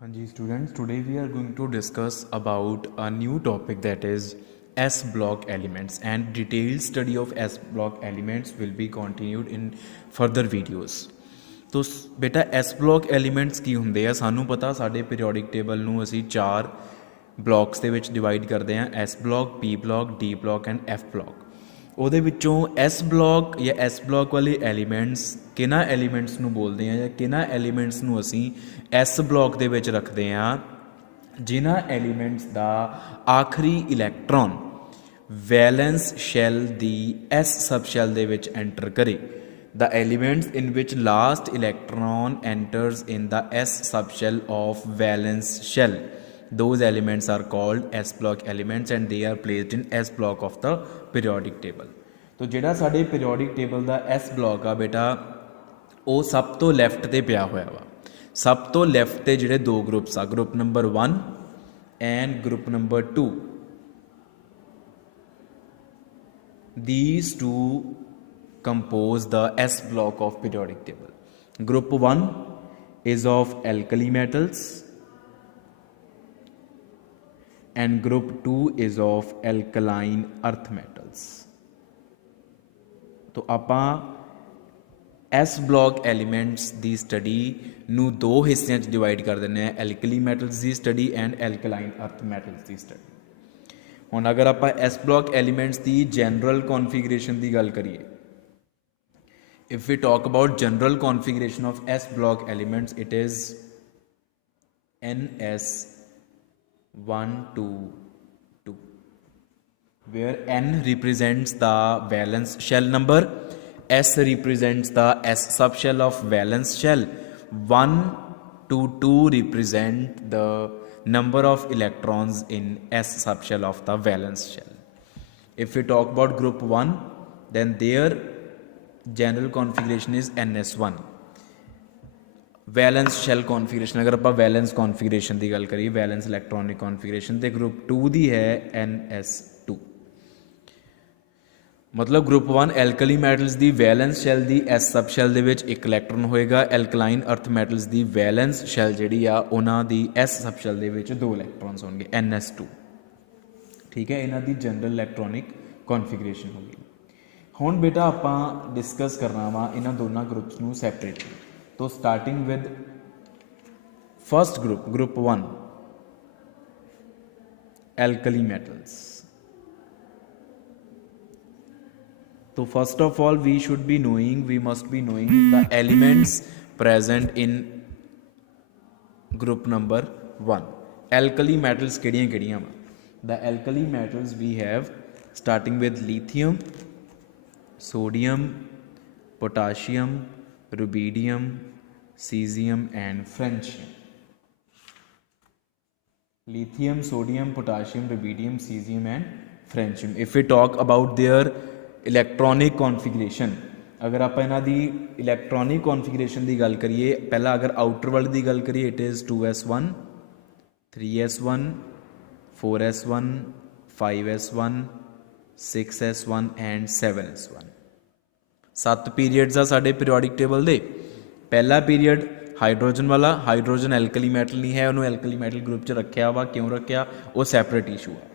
हाँ जी students, today we are going to discuss about a new topic that is S block elements, and detailed study of S block elements will be continued in further videos. तो बेटा S block elements ਕੀ ਹੁੰਦੇ ਆ? ਸਾਨੂੰ ਪਤਾ ਸਾਡੇ periodic table ਨੂੰ ਅਸੀਂ 4 blocks ਦੇ ਵਿੱਚ divide ਕਰਦੇ ਹਾਂ: S block, P block, D block and F block। ਉਹਦੇ ਵਿੱਚੋਂ ਐਸ ਬਲੋਕ ਜਾਂ ਐਸ ਬਲੋਕ ਵਾਲੇ ਐਲੀਮੈਂਟਸ ਕਿਹਨਾਂ ਐਲੀਮੈਂਟਸ ਨੂੰ ਬੋਲਦੇ ਆ ਜਾਂ ਕਿਹਨਾਂ ਐਲੀਮੈਂਟਸ ਨੂੰ ਅਸੀਂ ਐਸ ਬਲੋਕ ਦੇ ਵਿੱਚ ਰੱਖਦੇ ਆ ਜਿਨ੍ਹਾਂ ਐਲੀਮੈਂਟਸ ਦਾ ਆਖਰੀ ਇਲੈਕਟ੍ਰੋਨ ਵੈਲੈਂਸ ਸ਼ੈਲ ਦੀ ਐਸ ਸਬ ਸ਼ੈਲ ਦੇ ਵਿੱਚ ਐਂਟਰ ਕਰੇ। the elements in which last electron enters in the s subshell of valence shell, those elements are called s block elements and they are placed in s block of the periodic table। तो ਜਿਹੜਾ ਸਾਡੇ periodic table ਦਾ s block ਆ ਬੇਟਾ ਉਹ ਸਭ ਤੋਂ left ਤੇ ਪਿਆ ਹੋਇਆ ਵਾ। ਸਭ ਤੋਂ ਲੈਫਟ ਤੇ ਜਿਹੜੇ ਦੋ ਗਰੁੱਪਸ ਆ, group number 1 and group number 2, these two compose the S block of periodic table. Group 1 is of alkali metals and group 2 is of alkaline earth metals। तो ਆਪਾਂ S block elements ਦੀ study ਨੂੰ ਦੋ ਹਿੱਸਿਆਂ 'ਚ divide ਕਰ ਦਿੰਦੇ ਹਾਂ: ਐਲਕਲੀ metals the study and alkaline ਅਰਥ ਮੈਟਲਸ ਦੀ ਸਟੱਡੀ। ਹੁਣ ਅਗਰ ਆਪਾਂ S block elements ਦੀ ਜਨਰਲ ਕੌਨਫੀਗਰੇਸ਼ਨ ਦੀ ਗੱਲ ਕਰੀਏ, if we talk about general configuration of S block elements, it is NS122, where N represents the valence shell number, S represents the S subshell of valence shell, 1 to 2 represent the number of electrons in S subshell of the valence shell। If we talk about group 1, then their general configuration is NS1। Valence shell configuration, अगर आप valence configuration की गल करिए, valence electronic configuration, तो group 2 की है NS2। मतलब group 1 alkali metals की वैलेंस शैल की S सब शैल के एक इलैक्ट्रॉन होएगा, एल्कलाइन अर्थ मैटल्स की वैलेंस शैल जी उन्होंने S सब शैल के 2 इलैक्ट्रॉन्स होंगे, NS2। ठीक है, इन्हों की जनरल इलैक्ट्रॉनिक कॉन्फिगरेशन होगी। ਹੁਣ बेटा ਆਪਾਂ डिस्कस करना वा इन्होंने दोनों ग्रुप्स ਨੂੰ सैपरेटली। तो starting with first group, group 1 alkali metals. तो first of all we should be knowing, we must be knowing the elements present in group number 1। Alkali metals किहड़ियां वा? The alkali metals we have starting with lithium, sodium, potassium, rubidium, caesium and francium. lithium, sodium, potassium, rubidium, cesium and francium। if we talk about their electronic configuration, अगर आप इन्हां दी electronic configuration की गल करिए, पहला अगर आउटर वर्ल्ड की गल करिए, it is 2s1, 3s1, 4s1, 5s1, 6s1 and 7s1। 7 पीरीयड्स आ साडे पीरियोडिक टेबल दे। पहला पीरीयड हाइड्रोजन वाला, हाइड्रोजन एल्कली मैटल नहीं है, उन्होंने एल्कली मैटल ग्रुप च रखा वा। क्यों रखा? वो सैपरेट इशू है।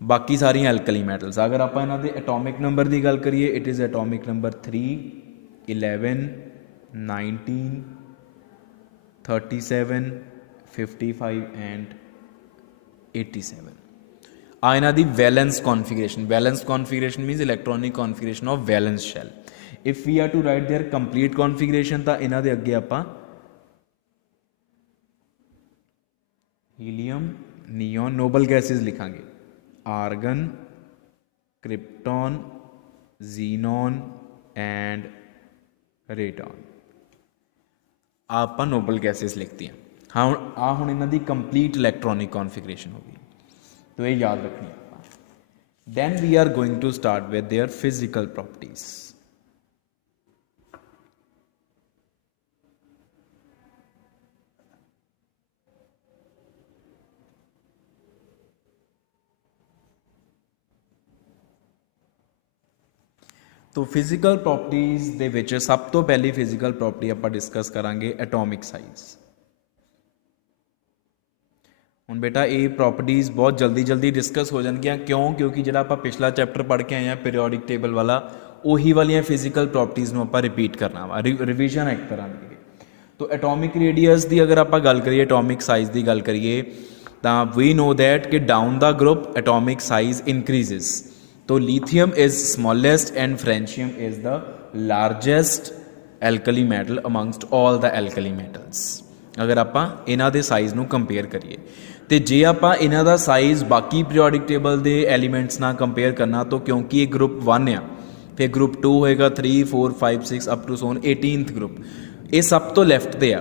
बाकी सारियां एल्कली मैटल्स। अगर आप इन्हां दे एटॉमिक नंबर की गल करिए, it is atomic number 3, 11, 19, 37, 55 and 87। इन्हां दी valence configuration, valence configuration means electronic configuration of valence shell. If we are to write their complete configuration, तो इन्हां दे अगे आपां हीलियम, नियॉन, नोबल गैसेस लिखांगे, argon, krypton, xenon and radon. आपां noble gases लिखते हैं। हाँ, हुण इन्हां दी कंप्लीट इलैक्ट्रॉनिक कॉन्फिगरेशन होगी, तो ये याद रखनी है। Then we are going to start with their physical properties. तो फिजिकल प्रॉपर्टीज दे विच सब तो पहली फिजिकल प्रॉपर्टी आपां डिस्कस करांगे एटॉमिक साइज। ਹੁਣ ਬੇਟਾ ਇਹ ਪ੍ਰੋਪਰਟੀਜ਼ ਬਹੁਤ ਜਲਦੀ डिस्कस हो जाएंगियां क्यों क्योंकि ਜਿਹੜਾ ਆਪਾਂ ਪਿਛਲਾ ਚੈਪਟਰ ਪੜ੍ਹ ਕੇ ਆਏ ਆ ਪੀਰੀਓਡਿਕ ਟੇਬਲ ਵਾਲਾ ਉਹੀ ਵਾਲੀਆਂ ਫਿਜ਼ੀਕਲ ਪ੍ਰੋਪਰਟੀਜ਼ ਨੂੰ ਆਪਾਂ ਰਿਪੀਟ ਕਰਨਾ ਵਾ ਰਿਵੀਜ਼ਨ ਇੱਕ ਤਰ੍ਹਾਂ ਦੀ। तो एटॉमिक रेडियस की अगर आप गल करिए एटॉमिक साइज़ की गल करिए तो वी नो दैट कि down the group atomic size increases. तो lithium is smallest and francium is the largest alkali metal amongst all the alkali metals. अगर आप इन्हां दे साइज़ नूं कंपेयर करिए तो जे आप इन्हां दा साइज़ बाकी पीरियोडिक टेबल के एलीमेंट्स नाल कंपेयर करना तो क्योंकि ये ग्रुप 1 आ फिर ग्रुप 2 होएगा 3 4 5 6 up to Son 18th group ये सब तो लैफ्ट ते आ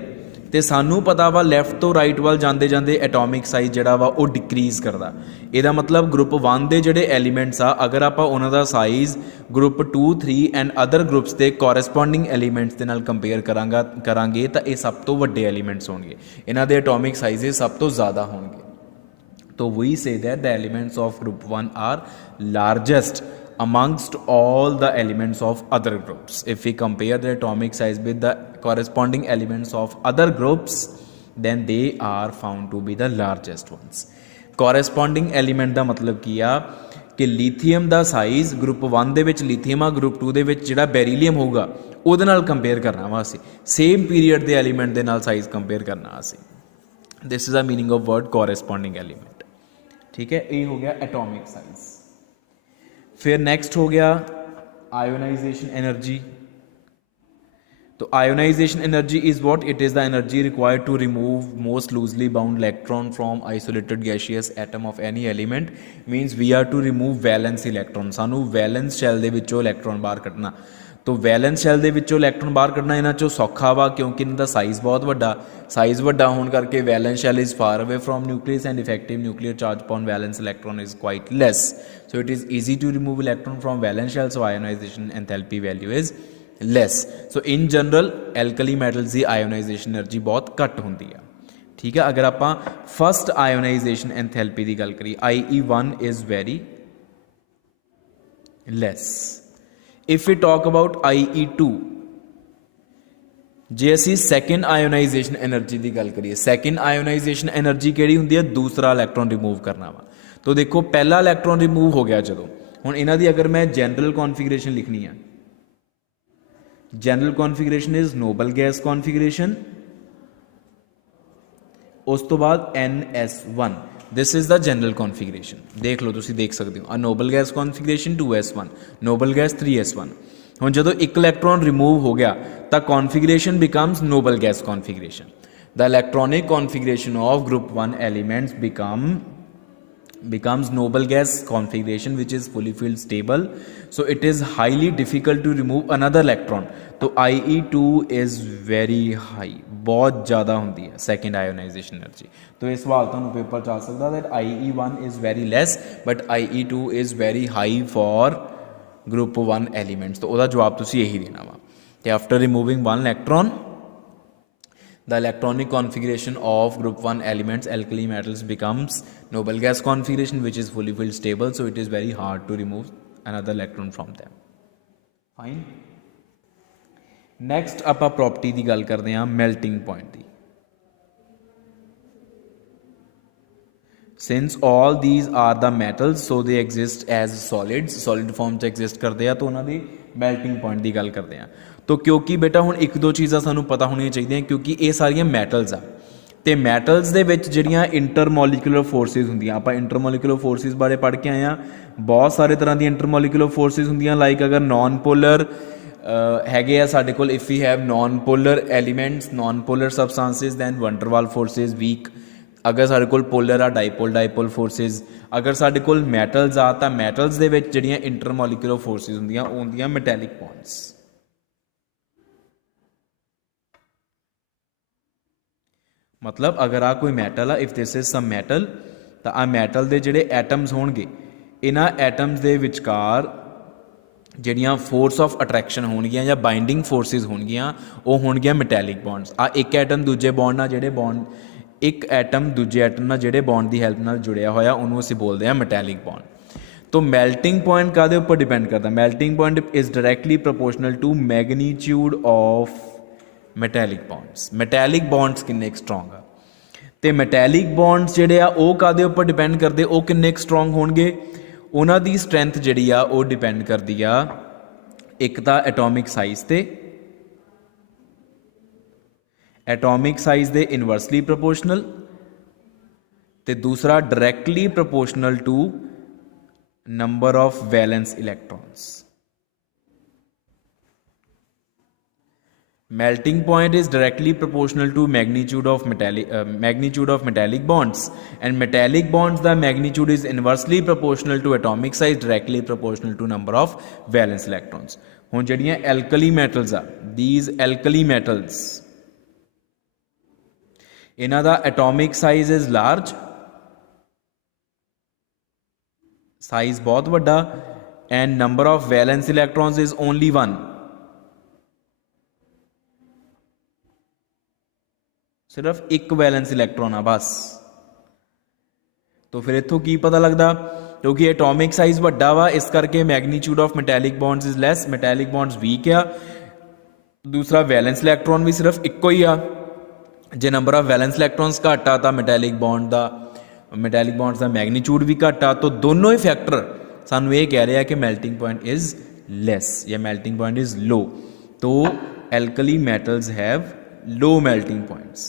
ते सानू पता वा लैफ्ट तो राइट वाल जाते जाते एटॉमिक साइज़ जिहड़ा वा वो डिक्रीज़ करदा। ਇਹਦਾ मतलब ग्रुप 1 ਦੇ ਜਿਹੜੇ एलीमेंट्स आ अगर आप ਉਹਨਾਂ ਦਾ size group 2 3 and other groups के कॉरस्पॉन्डिंग एलीमेंट्स ਦੇ ਨਾਲ कंपेयर करांगे तो ये सब तो ਵੱਡੇ एलीमेंट्स होणगे इन्हां ਦੇ एटॉमिक साइज़ सब तो ज़्यादा होणगे। तो we say that the elements of group 1 are largest amongst all the elements of other groups. If we compare the atomic size with the corresponding elements of other groups then they are found to be the largest ones. Corresponding element ਦਾ मतलब ਕੀ ਆ ਕਿ lithium ਦਾ size group 1 ਦੇ ਵਿੱਚ lithium ਆ group 2 ਦੇ ਵਿੱਚ ਜਿਹੜਾ ਬੈਰੀਲੀਅਮ ਹੋਊਗਾ ਉਹਦੇ ਨਾਲ ਕੰਪੇਅਰ ਕਰਨਾ ਵਾ ਅਸੀਂ ਸੇਮ ਪੀਰੀਅਡ ਦੇ ਐਲੀਮੈਂਟ ਦੇ ਨਾਲ ਸਾਈਜ਼ ਕੰਪੇਅਰ ਕਰਨਾ ਅਸੀਂ। This is a meaning of word corresponding element। ठीक है ये हो गया एटॉमिक साइज। फिर नेक्स्ट हो गया आयोनाइजेशन एनर्जी। तो ionization energy is what it is the energy required to remove most loosely bound electron from isolated gaseous atom of any element means we are to remove valence electron सानू valence shell दे विचों electron बाहर कढ़ना। तो valence shell दे विचों electron बाहर कढ़ना इन्हां चों सौखा वा क्योंकि इन्हां दा साइज़ बहुत वड्डा साइज़ वड्डा होने करके valence shell is far away from nucleus and effective nuclear charge upon valence electron is quite less. So it is easy to remove electron from valence shell, so ionization enthalpy value is less. So in general alkali metals की ionization energy बहुत घट होती है। ठीक है अगर आप first ionization enthalpy की गल करिए IE1 is very less. If we talk about IE2 जे असी सैकेंड आयोनाइजेशन एनर्जी की गल करिए सैकेंड आयोनाइजेशन एनर्जी किहड़ी हुंदी है दूसरा इलैक्ट्रॉन रिमूव करना वा। तो देखो पहला इलैक्ट्रॉन रिमूव हो गया जो हुण इन्हां दी अगर मैं जनरल कॉन्फिगरेशन लिखनी है general configuration is noble gas configuration उस तो बाद NS1 this is the general configuration देख लो तुसीं देख सकते हो noble gas configuration 2S1 noble gas 3S1 हुण जदों एक इलैक्ट्रॉन रिमूव हो गया तो configuration becomes noble gas configuration the electronic configuration of group 1 elements becomes noble gas configuration which is fully filled stable, so it is highly difficult to remove another electron. तो IE2 is very high बहुत ज़्यादा होती है second ionization energy। तो इस सवाल तो paper चा सकता that IE1 is very less but IE2 is very high for group 1 elements। तो ਉਹਦਾ जवाब तुसी यही देना वा कि after removing one electron the electronic configuration of group 1 elements alkali metals becomes noble gas configuration which is fully filled stable, so it is very hard to remove another electron from them। fine next ਆਪਾਂ property ਦੀ ਗੱਲ ਕਰਦੇ ਹਾਂ melting point the. since all these are the metals so they exist as solids solid form च exist करते हैं तो ਉਹਨਾਂ ਦੀ melting point ਦੀ ਗੱਲ ਕਰਦੇ ਹਾਂ। तो क्योंकि बेटा हुण एक दो चीज़ां सानू पता होनी चाहिए क्योंकि ये सारियां मैटल्स आ तो मैटल्स दे विच जिहड़ियां इंटरमोलीकुलर फोर्सिस हुंदियां आपां इंटरमोलीकुलर फोर्सिस बारे पढ़ के आए हैं बहुत सारे तरह दी इंटरमोलीकुलर फोर्सिस हुंदियां लाइक अगर नॉन पोलर हैगे आ साडे कोल if we have non polar elements non polar substances then van der Waals forces weak अगर साडे कोल पोलर आ डाइपोल फोर्सिस अगर साडे कोल मैटल्स आ तां मैटल्स दे विच जिहड़ियां इंटरमोलीकुलर फोर्सिस हुंदियां ओह हुंदियां मैटैलिक बॉन्ड्स। मतलब अगर आ कोई मैटल आ if this is some metal तो आ मैटल के जोड़े एटम्स होणगे इन्हां एटम्स के विचकार जिहड़ियां फोर्स ऑफ अट्रैक्शन होणगियां या बाइंडिंग फोर्सिस होणगियां वो होणगियां मैटैलिक बॉन्ड्स। आ एक एटम दूजे बॉन्ड नाल जिहड़े बॉन्ड एक एटम दूजे एटम नाल जिहड़े बॉन्ड की हैल्प नाल जुड़िया होया उहनूं असीं बोलदे हां मैटैलिक बॉन्ड। तो मैल्टिंग पॉइंट कादे उपर डिपेंड करता melting point is directly proportional to magnitude of metallic bonds. Metallic bonds किन्ने स्ट्रोंग आ ਤੇ ਮੈਟੈਲਿਕ ਬੌਂਡਸ ਜਿਹੜੇ ਆ ਉਹ ਕਾਦੇ ਉੱਪਰ ਡਿਪੈਂਡ ਕਰਦੇ, ਉਹ ਕਿੰਨੇ ਸਟਰੋਂਗ ਹੋਣਗੇ, ਉਹਨਾਂ ਦੀ ਸਟਰੈਂਥ ਜਿਹੜੀ ਆ ਉਹ ਡਿਪੈਂਡ ਕਰਦੀ ਆ ਇੱਕ ਤਾਂ ਐਟੋਮਿਕ ਸਾਈਜ਼ ਤੇ, ਐਟੋਮਿਕ ਸਾਈਜ਼ ਦੇ ਇਨਵਰਸਲੀ ਪ੍ਰੋਪੋਰਸ਼ਨਲ, ਤੇ ਦੂਸਰਾ directly proportional to number of valence electrons. Melting point is directly proportional to magnitude of metallic bonds, and metallic bonds the magnitude is inversely proportional to atomic size, directly proportional to number of valence electrons। ਹੁਣ ਜਿਹੜੀਆਂ alkali metals ਆ, these alkali metals, ਇਹਨਾਂ ਦਾ atomic size is large, size ਬਹੁਤ ਵੱਡਾ, and number of valence electrons is only 1, सिर्फ एक valence electron आ बस। तो फिर इत्थों की पता लगता, क्योंकि एटॉमिक साइज वड्डा वा इस करके magnitude of metallic bonds is less, metallic bonds weak आ। दूसरा वैलेंस इलैक्ट्रॉन भी सिर्फ इक्को ही आ, जे नंबर ऑफ वैलेंस इलैक्ट्रॉन्स घट आ तो मैटैलिक बॉन्ड्स का मैग्नीट्यूड भी घट आ। तो दोनों ही फैक्टर सानू ये कह रहे हैं कि मेल्टिंग पॉइंट इज लैस या मेल्टिंग पॉइंट इज लो। तो alkali metals have low melting points,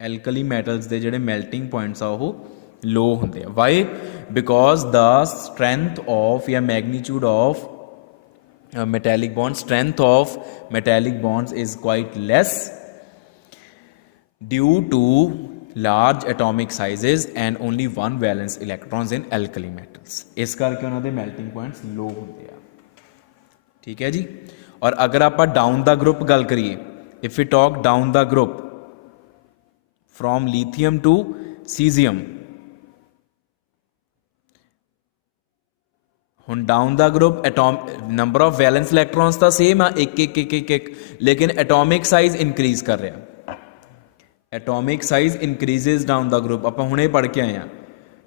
alkali metals के जोड़े मेल्टिंग पॉइंट्स आ वो लो होंगे। Why? Because the strength of या magnitude of metallic bond, strength of metallic bonds is quite less due to large atomic sizes and only one valence electrons in alkali metals. इस करके उन्होंने melting points लो होंगे। ठीक है जी। और अगर आप डाउन द ग्रुप गल करिए, if you talk down the group from lithium to cesium, ਹੁਣ down the group number of valence electrons तो सेम आ, एक, लेकिन एटॉमिक साइज इंक्रीज कर रहा, atomic size increases down the group. आप हुणे पढ़ के आए हैं।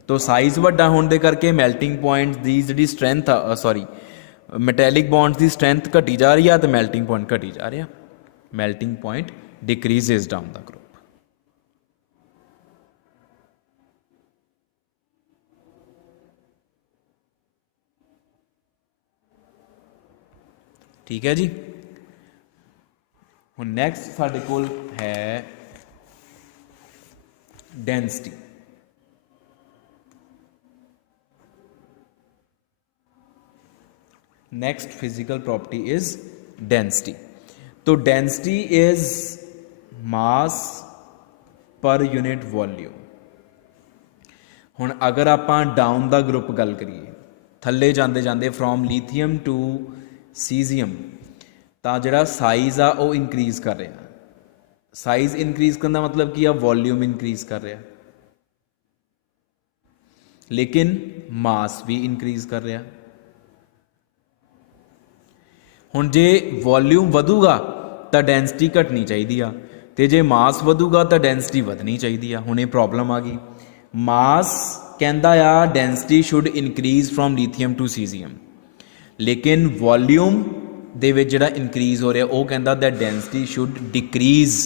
तो साइज वड्डा होने दे करके मेल्टिंग पॉइंट की जी स्ट्रेंथ मैटैलिक बॉन्ड्स की स्ट्रेंथ घटी जा रही है, तो मेल्टिंग पॉइंट घटी जा रहा, melting point decreases down the group. ठीक है जी। हुण नैक्सट साडे कोल है density. Next physical property is density. तो density is mass per unit volume. हुण अगर आपां डाउन द ग्रुप गल करिए, थल्ले जांदे जांदे फ्रॉम लीथियम टू सीजीएम, तो जिहड़ा साइज आ वो इंक्रीज कर रहा। साइज इंक्रीज करने का मतलब की आ, वॉल्यूम इंक्रीज कर रहा, लेकिन मास भी इंक्रीज कर रहा। हुण जे वॉल्यूम वधूगा तो डेंसिटी घटनी चाहिए आ, ते जे मास वधूगा तो डेंसिटी वधनी चाहिए आ। हुण ये प्रॉब्लम आ गई। मास कहता आ density should increase from lithium to caesium, लेकिन वॉल्यूम दे विच जिहड़ा इंक्रीज हो रहा वो कहता that density should decrease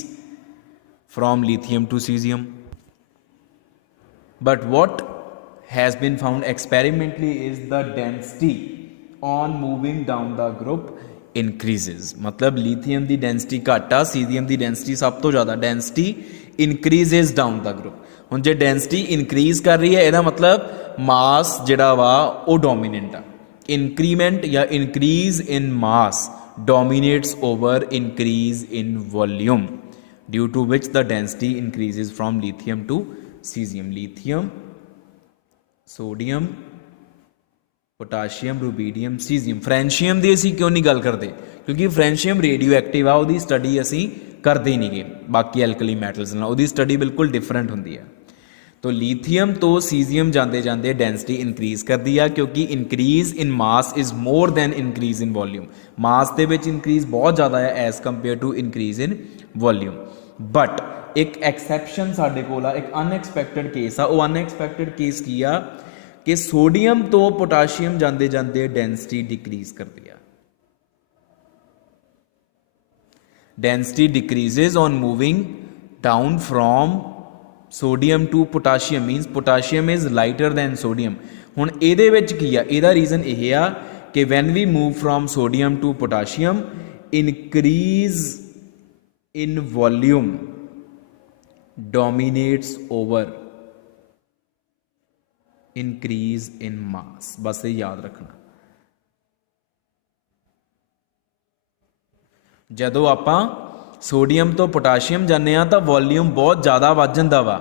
from lithium to caesium. But what has been found experimentally is the density on moving down the group increases. मतलब lithium की डेंसिटी घट आ, सीजीएम की डेंसिटी सब तो ज़्यादा, density increases down the group. हुण जे डेंसिटी इंक्रीज कर रही है, यदा मतलब मास जिहड़ा वा वो डोमीनेंट आ। इंक्रीमेंट या increase in mass dominates over increase in volume, due to which the density increases from lithium to cesium। lithium, sodium, potassium, rubidium, cesium। Francium की असी क्यों नहीं गल करते? क्योंकि फ्रेंशियम रेडियो एक्टिव आ, उसकी स्टडी असी करते नहीं गए बाकी एल्कली मैटल्स नाल, उसकी स्टडी बिल्कुल डिफरेंट होंदी है। तो लीथियम तो सीजीएम जाते जाते डेंसिटी इंक्रीज करती है, क्योंकि increase in mass is more than increase in volume. Mass के विच इंक्रीज बहुत ज़्यादा है as compare to increase in volume. But एक एक्सैप्शन साडे कोल आ, एक अनएक्सपैक्टेड केस आ। वो अनएक्सपैक्टेड केस की आ कि सोडियम तो पोटाशियम जाते जाते डेंसिटी डिक्रीज करती है। Density decreases on moving down from sodium to potassium means potassium is lighter than sodium. हुण इहदे विच की आ, इहदा रीजन यह आ कि when we move from sodium to potassium increase in volume dominates over increase in mass. बस ये याद रखना, ਜਦੋਂ ਆਪਾਂ ਸੋਡੀਅਮ ਤੋਂ ਪੋਟਾਸ਼ੀਅਮ ਜਾਂਦੇ ਆ ਤਾਂ ਵੋਲੀਊਮ ਬਹੁਤ ਜ਼ਿਆਦਾ ਵੱਧ ਜਾਂਦਾ ਵਾ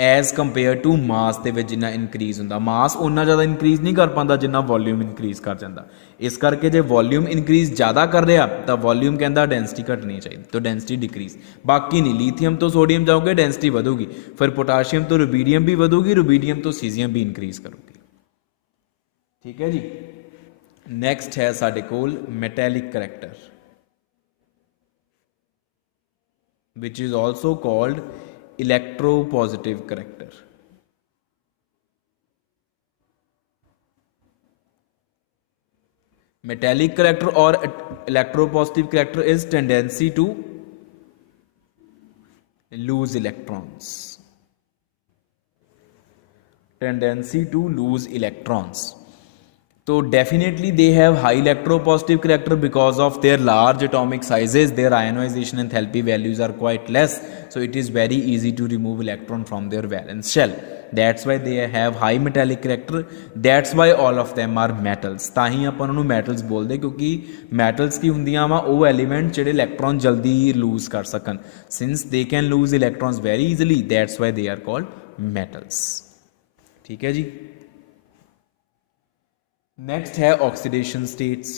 ਐਜ਼ ਕੰਪੇਅਰ ਟੂ ਮਾਸ ਦੇ ਵਿੱਚ ਜਿੰਨਾ ਇਨਕਰੀਜ਼ ਹੁੰਦਾ। ਮਾਸ ਉਨਾ ਜ਼ਿਆਦਾ ਇਨਕਰੀਜ਼ ਨਹੀਂ ਕਰ ਪਾਉਂਦਾ ਜਿੰਨਾ ਵੋਲੀਊਮ ਇਨਕਰੀਜ਼ ਕਰ ਜਾਂਦਾ। ਇਸ ਕਰਕੇ ਜੇ ਵੋਲੀਊਮ ਇਨਕਰੀਜ਼ ਜ਼ਿਆਦਾ ਕਰ ਰਿਹਾ ਤਾਂ ਵੋਲੀਊਮ ਕਹਿੰਦਾ ਡੈਂਸਿਟੀ ਘਟਣੀ ਚਾਹੀਦੀ, ਤਾਂ ਡੈਂਸਿਟੀ ਡਿਕਰੀਜ਼। ਬਾਕੀ ਨਹੀਂ, ਲੀਥੀਅਮ ਤੋਂ ਸੋਡੀਅਮ ਜਾਓਗੇ ਡੈਂਸਿਟੀ ਵਧੂਗੀ, ਫਿਰ ਪੋਟਾਸ਼ੀਅਮ ਤੋਂ ਰੂਬੀਡੀਅਮ ਵੀ ਵਧੂਗੀ, ਰੂਬੀਡੀਅਮ ਤੋਂ ਸੀਜ਼ੀਅਮ ਵੀ ਇਨਕਰੀਜ਼ ਕਰੂਗੀ। ਠੀਕ ਹੈ ਜੀ। ਨੈਕਸਟ ਹੈ ਸਾਡੇ ਕੋਲ metallic character, which is also called electropositive character. Metallic character or electropositive character is tendency to lose electrons. Tendency to lose electrons. So definitely they have high electropositive character because of their large atomic sizes. Their ionization enthalpy values are quite less, so it is very easy to remove electron from their valence shell. That's why they have high metallic character. That's why all of them are metals. ਤਾਂ ਹੀ ਆਪਾਂ ਉਹਨਾਂ ਨੂੰ metals ਬੋਲਦੇ, ਕਿਉਂਕਿ metals ਕੀ ਹੁੰਦੀਆਂ ਵਾ ਉਹ element ਜਿਹੜੇ electron ਜਲਦੀ lose ਕਰ ਸਕਣ। Since they can lose electrons very easily, that's why they are called metals. ठीक है जी। नेक्स्ट है ऑक्सीडेशन स्टेट्स।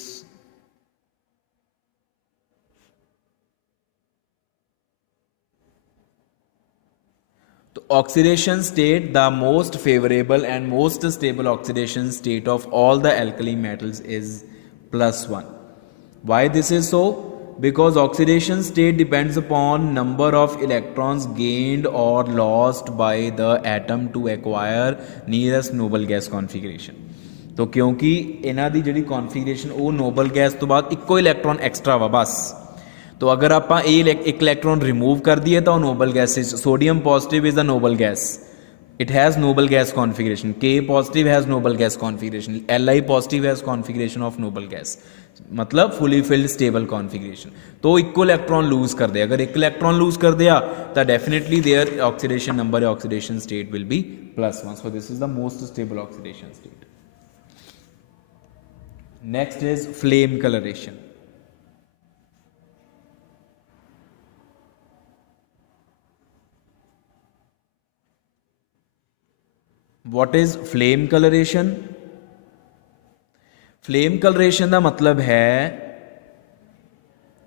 तो oxidation state, the most favourable and most stable oxidation state of all the alkali metals is +1. Why this is so? because oxidation state depends upon number of electrons gained or lost by the atom to acquire nearest noble gas configuration. तो क्योंकि इन्हां दी जिहड़ी configuration वो noble gas तो बाद इक्को electron extra वा बस। तो अगर आप एक इलैक्ट्रॉन रिमूव कर दिए तो noble gas is sodium positive is a noble gas, it has noble gas configuration, K positive has noble gas configuration, Li positive has configuration of noble gas, मतलब फुली फिल्ड स्टेबल कॉन्फिगरेशन। तो equal electron lose कर दे, अगर एक electron lose कर दिया तो definitely their oxidation number oxidation state will be +1. So this is the most stable oxidation state. Next is flame coloration. What is flame coloration? Flame coloration का मतलब है,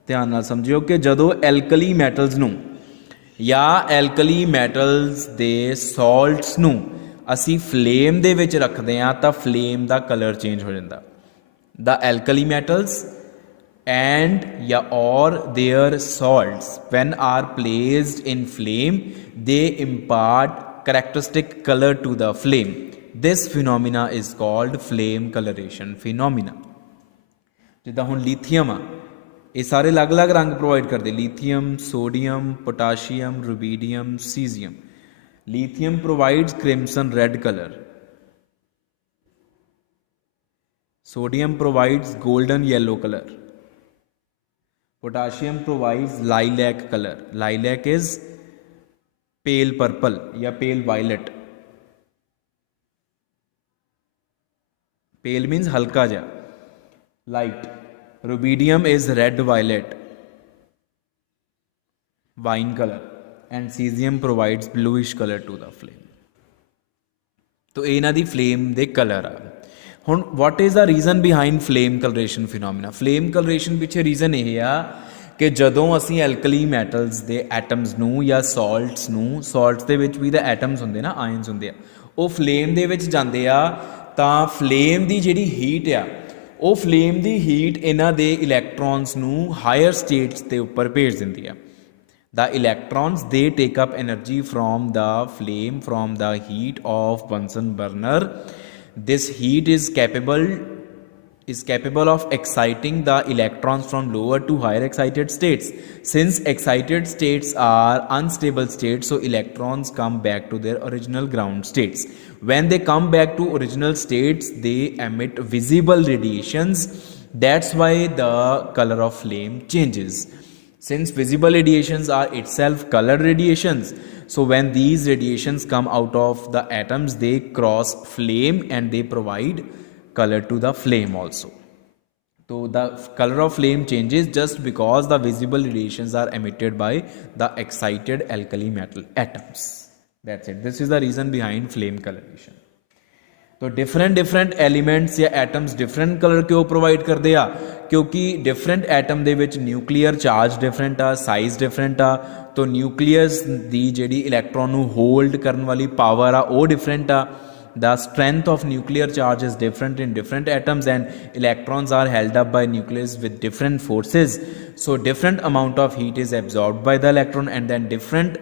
ध्यान नाल समझियो कि जदों एल्कली मैटल्स नूं या एल्कली मैटल्स दे सॉल्ट्स नूं असी फ्लेम दे विच रखदे हां तां फ्लेम दा कलर चेंज हो जांदा. The alkali metals and or their salts when are placed in flame, they impart characteristic color to the flame. This phenomena is called flame coloration phenomena. जिदा हुण लिथियम आ, ये सारे अलग अलग रंग प्रोवाइड करते, lithium, sodium, potassium, rubidium, caesium. Lithium provides crimson red colour, sodium provides golden yellow colour, potassium provides lilac colour. Lilac is pale purple या pale violet. Pale means हल्का जा, light. Rubidium is red violet, wine colour, and caesium provides bluish colour to the flame. तो इन्हां दी flame दे colour आ. हुण what is the reason behind flame coloration phenomena? Flame coloration पिछे reason यह आ कि जदों असी एल्कली मैटल्स दे एटम्स नूं या सॉल्ट्स नूं, सॉल्ट्स दे विच भी द एटम्स हुंदे ना, आयन्स हुंदे आ, वो फ्लेम दे विच जांदे आ तां फ्लेम दी जिहड़ी हीट आ, वो फ्लेम दी हीट इन्हां दे इलैक्ट्रॉन्स नूं हायर स्टेट्स दे उपर भेज दिंदी आ. द इलैक्ट्रॉन्स दे take up energy from the flame from the heat of Bunsen burner. This heat is capable is capable of exciting the electrons from lower to higher excited states. Since excited states are unstable states, so electrons come back to their original ground states. When they come back to original states, they emit visible radiations. That's why the color of flame changes. Since visible radiations are itself colored radiations, so when these radiations come out of the atoms, they cross flame and they provide color to the flame also. So the color of flame changes just because the visible radiations are emitted by the excited alkali metal atoms. That's it. This is the reason behind flame coloration. तो different elements या atoms different colour क्यों provide करते आ क्योंकि different atom ਦੇ ਵਿੱਚ nuclear charge different ਆ size different ਆ तो ਨਿਊਕਲੀਅਸ ਦੀ ਜਿਹੜੀ ਇਲੈਕਟ੍ਰੋਨ ਨੂੰ ਹੋਲਡ ਕਰਨ ਵਾਲੀ ਪਾਵਰ ਆ ਉਹ ਡਿਫਰੈਂਟ ਆ the strength of nuclear charge is different in different atoms and electrons are held up by nucleus with different forces, so different amount of heat is absorbed by the electron and then different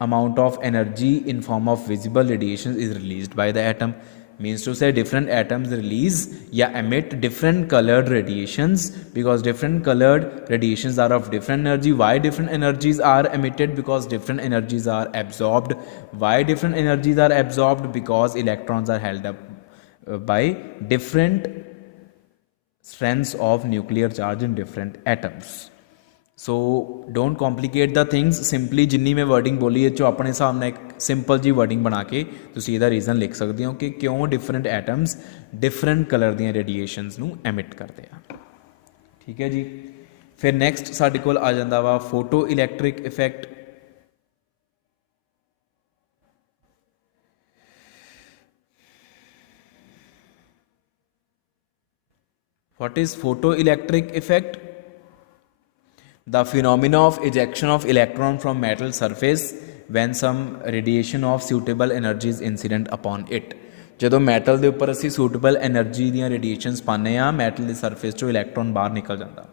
amount of energy in form of visible radiation is released by the atom. Means to say different atoms release emit different colored radiations because different colored radiations are of different energy. Why different energies are emitted? Because different energies are absorbed. Why different energies are absorbed? Because electrons are held up by different strengths of nuclear charge in different atoms. So don't complicate the things simply जिन्नी मैं wording बोली है जो अपने हिसाब ਨਾਲ एक simple जी wording बना के ਤੁਸੀਂ ਇਹਦਾ ਰੀਜ਼ਨ ਲਿਖ ਸਕਦੇ ਹੋ ਕਿ ਕਿਉਂ ਡਿਫਰੈਂਟ ਐਟਮਸ ਡਿਫਰੈਂਟ ਕਲਰ ਦੀਆਂ ਰੇਡੀਏਸ਼ਨਸ ਨੂੰ ਐਮਿਟ ਕਰਦੇ ਆ ਠੀਕ ਹੈ ਜੀ ਫਿਰ ਨੈਕਸਟ ਸਾਡੇ ਕੋਲ ਆ ਜਾਂਦਾ ਵਾ photo electric effect what is photoelectric effect? The phenomena of ejection of electron from metal surface when some radiation of suitable energy is incident upon it. ਜਦੋਂ ਮੈਟਲ ਦੇ ਉੱਪਰ ਅਸੀਂ ਸੂਟੇਬਲ એનર્ਜੀ ਦੀਆਂ ਰੇਡੀਏਸ਼ਨਸ ਪਾਉਂਦੇ ਆ ਮੈਟਲ ਦੇ surface ਚੋਂ electron ਬਾਹਰ ਨਿਕਲ ਜਾਂਦਾ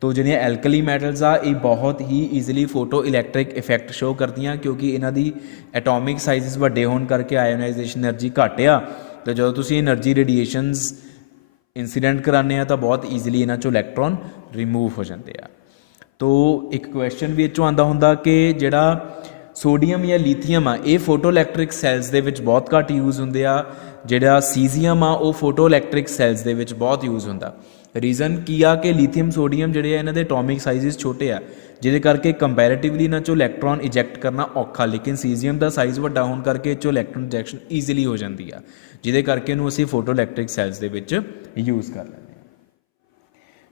ਤੋ ਜਿਹੜੀਆਂ ਐਲਕਲੀ ਮੈਟਲਸ ਆ ਇਹ ਬਹੁਤ ਹੀ easily photo electric effect show ਕਰਦੀਆਂ ਕਿਉਂਕਿ ਇਹਨਾਂ ਦੀ ਐਟੋਮਿਕ ਸਾਈਜ਼ਸ ਵੱਡੇ ਹੋਣ ਕਰਕੇ ਆਇਓਨਾਈਜੇਸ਼ਨ એનર્ਜੀ ਘੱਟ ਆ ਤੇ ਜਦੋਂ ਤੁਸੀਂ એનર્ਜੀ ਰੇਡੀਏਸ਼ਨਸ इंसीडेंट कराने तो बहुत ईजिली इन्हों चो इलैक्ट्रॉन रिमूव हो जाते हैं तो एक क्वेश्चन भी इचों आंदा हुंदा कि जिहड़ा सोडियम या लीथियम आ ये फोटो इलैक्ट्रिक सैल्स दे विच बहुत घट यूज़ हुंदे आ जिहड़ा सीजीयम आ वो फोटो इलैक्ट्रिक सैल्स दे विच बहुत यूज़ हुंदा रीजन की आ कि लीथियम सोडियम जिहड़े इन्हां दे एटॉमिक साइज़ छोटे आ जिहदे करके कंपैरेटिवली इन्हां चो इलैक्ट्रॉन इजैक्ट करना औखा लेकिन सीजीयम का साइज़ वड्डा होने करके इचों इलैक्ट्रॉन इजैक्शन ईजिली हो जाती है ਜਿਹਦੇ ਕਰਕੇ ਇਹਨੂੰ ਅਸੀਂ ਫੋਟੋ ਇਲੈਕਟ੍ਰਿਕ ਸੈਲਸ ਦੇ ਵਿੱਚ ਯੂਜ਼ ਕਰ ਲੈਂਦੇ ਹਾਂ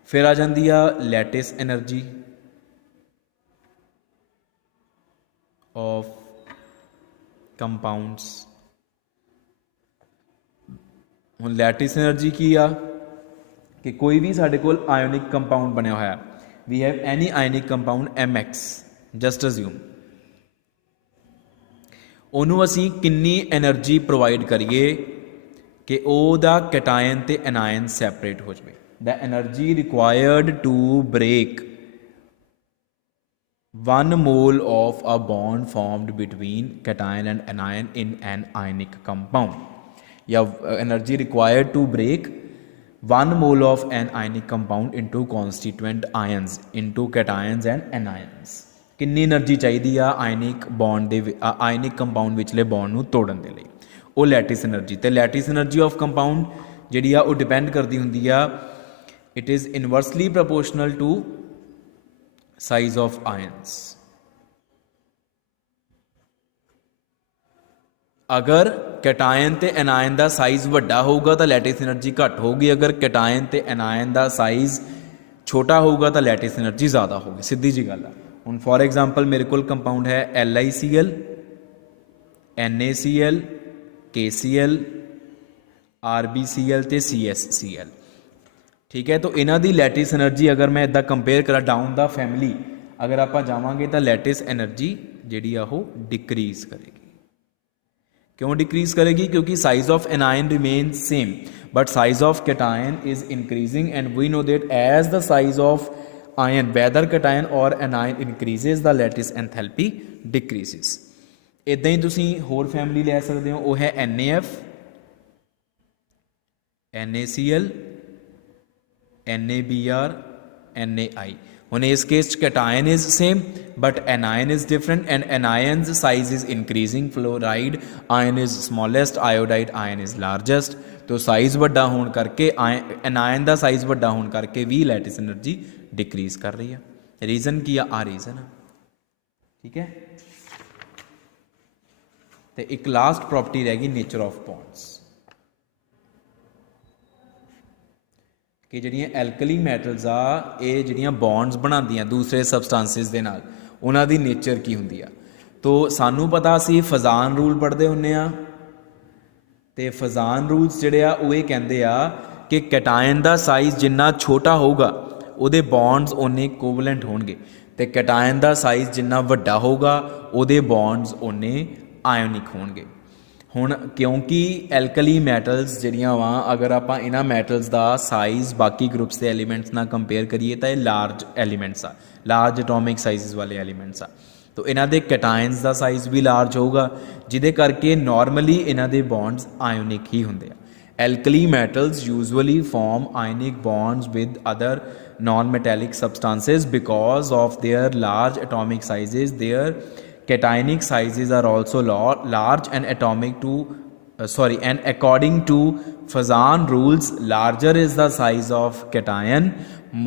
ਫਿਰ ਆ ਜਾਂਦੀ ਆ ਲੈਟਿਸ એનર્ਜੀ ਆਫ ਕੰਪਾਊਂਡਸ ਹੁਣ ਲੈਟਿਸ એનર્ਜੀ ਕੀ ਆ ਕਿ ਕੋਈ ਵੀ ਸਾਡੇ ਕੋਲ ਆਇਓਨਿਕ ਕੰਪਾਊਂਡ ਬਣਿਆ ਹੋਇਆ we have any ionic compound mx just assume ਉਹਨੂੰ ਅਸੀਂ ਕਿੰਨੀ એનર્ਜੀ ਪ੍ਰੋਵਾਈਡ ਕਰੀਏ कि ਉਹਦਾ ਕੈਟਾਇਨ ਤੇ ਐਨਾਇਨ ਸੈਪਰੇਟ ਹੋ ਜਾਵੇ the energy required to break 1 mole of a bond formed between cation and anion in an ionic compound या energy required to break 1 mole of an ionic compound into constituent ions into cations and anions ਕਿੰਨੀ energy ਚਾਹੀਦੀ ਆ ionic bond ਦੇ ionic compound ਵਿਚਲੇ bond ਨੂੰ ਤੋੜਨ ਦੇ ਲਈ ਉਹ ਲੈਟਿਸ એનર્ਜੀ ਤੇ ਲੈਟਿਸ એનર્ਜੀ ਆਫ ਕੰਪਾਊਂਡ ਜਿਹੜੀ ਆ ਉਹ ਡਿਪੈਂਡ ਕਰਦੀ ਹੁੰਦੀ ਆ it is inversely proportional to size of ions ਅਗਰ ਕੈਟਾਇਨ ਤੇ ਐਨਾਇਨ ਦਾ ਸਾਈਜ਼ ਵੱਡਾ ਹੋਊਗਾ ਤਾਂ ਲੈਟਿਸ એનર્ਜੀ ਘੱਟ ਹੋਊਗੀ ਅਗਰ ਕੈਟਾਇਨ ਤੇ ਐਨਾਇਨ ਦਾ ਸਾਈਜ਼ ਛੋਟਾ ਹੋਊਗਾ ਤਾਂ ਲੈਟਿਸ એનર્ਜੀ ਜ਼ਿਆਦਾ ਹੋਊਗੀ ਸਿੱਧੀ ਜੀ ਗੱਲ ਆ ਹੁਣ ਫॉर एग्जांपल मेरे को कंपाउंड है LiCl NaCl KCl RbCl ਤੇ CsCl ठीक है तो इन्हां दी लैटिस एनर्जी अगर मैं इदा कंपेयर करा डाउन द फैमिली अगर आप जावांगे तो लैटिस एनर्जी जिहड़ी आ वो डिक्रीज़ करेगी क्यों डिक्रीज़ करेगी क्योंकि size of anion remains same but size of cation is increasing and we know that as the size of ion whether cation or anion increases the lattice enthalpy decreases इदां ही तुसीं होर family लै सकदे हो वो है NaF NaCl NaBr, NaI. ਹੁਣ ਇਸ केस च cation is same but anion is different and anion's size is increasing. Fluoride ion is smallest, iodide ion is largest. तो साइज़ ਵੱਡਾ ਹੋਣ ਕਰਕੇ एनायन ਦਾ साइज़ ਵੱਡਾ ਹੋਣ ਕਰਕੇ ਵੀ ਲੈਟਿਸ એનર્ਜੀ डिक्रीज़ कर रही है. रीज़न की आ रीज़न है. ठीक है. तो एक लास्ट प्रॉपर्टी रह गई नेचर ऑफ बॉन्ड्स कि ਜਿਹੜੀਆਂ ਐਲਕਲੀ ਮੈਟਲਸ ਆ ਇਹ ਜਿਹੜੀਆਂ ਬੌਂਡਸ ਬਣਾਉਂਦੀਆਂ ਦੂਸਰੇ ਸਬਸਟੈਂਸਿਸ ਦੇ ਨਾਲ ਉਹਨਾਂ ਦੀ ਨੇਚਰ ਕੀ ਹੁੰਦੀ ਆ. ਤੋ ਸਾਨੂੰ ਪਤਾ ਅਸੀਂ ਫਜ਼ਾਨ ਰੂਲ ਪੜ੍ਹਦੇ ਹੁੰਦੇ ਆ ਤੇ ਫਜ਼ਾਨ ਰੂਲਸ ਜਿਹੜੇ ਆ ਉਹ ਇਹ ਕਹਿੰਦੇ ਆ ਕਿ ਕੈਟਾਇਨ ਦਾ ਸਾਈਜ਼ ਜਿੰਨਾ ਛੋਟਾ ਹੋਊਗਾ ਉਹਦੇ ਬੌਂਡਸ ਓਨੇ ਇਕੁਇਵਲੈਂਟ ਹੋਣਗੇ ਤੇ ਕੈਟਾਇਨ ਦਾ ਸਾਈਜ਼ ਜਿੰਨਾ ਵੱਡਾ ਹੋਊਗਾ ਉਹਦੇ ਬੌਂਡਸ ਓਨੇ ਆਇਓਨਿਕ ਹੋਣਗੇ. ਹੁਣ ਕਿਉਂਕਿ ਐਲਕਲੀ ਮੈਟਲਸ ਜਿਹੜੀਆਂ ਵਾ ਅਗਰ ਆਪਾਂ ਇਹਨਾਂ ਮੈਟਲਸ ਦਾ ਸਾਈਜ਼ ਬਾਕੀ ਗਰੁੱਪਸ ਦੇ ਐਲੀਮੈਂਟਸ ਨਾਲ ਕੰਪੇਅਰ ਕਰੀਏ ਤਾਂ ਇਹ ਲਾਰਜ ਐਲੀਮੈਂਟਸ ਆ, ਲਾਰਜ ਐਟੋਮਿਕ ਸਾਈਜ਼ਸ ਵਾਲੇ ਐਲੀਮੈਂਟਸ ਆ. ਤੋ ਇਹਨਾਂ ਦੇ ਕੈਟਾਇਨਸ ਦਾ ਸਾਈਜ਼ ਵੀ ਲਾਰਜ ਹੋਊਗਾ ਜਿਹਦੇ ਕਰਕੇ ਨਾਰਮਲੀ ਇਹਨਾਂ ਦੇ ਬੌਂਡਸ ਆਇਓਨਿਕ ਹੀ ਹੁੰਦੇ ਆ. Alkali metals usually form ionic bonds with other non-metallic substances because of their large atomic sizes. Their cationic sizes are also large and and according to Fazan rules, larger is the size of cation,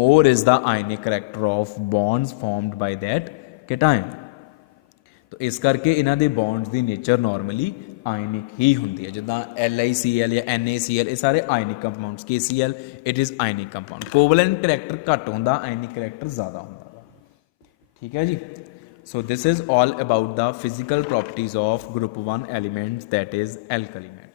more is the ionic character of bonds formed by that cation. तो इस करके इन्हां दे bonds ਦੀ nature normally आयनिक ही होंगी है. जिदा LiCl या NaCl ये सारे ionic compounds. KCl it is ionic compound. Covalent character घट होंदा, आयनिक करैक्टर ज़्यादा होंदा. ठीक है जी. So this is all about the physical properties of group 1 elements that is alkali matter.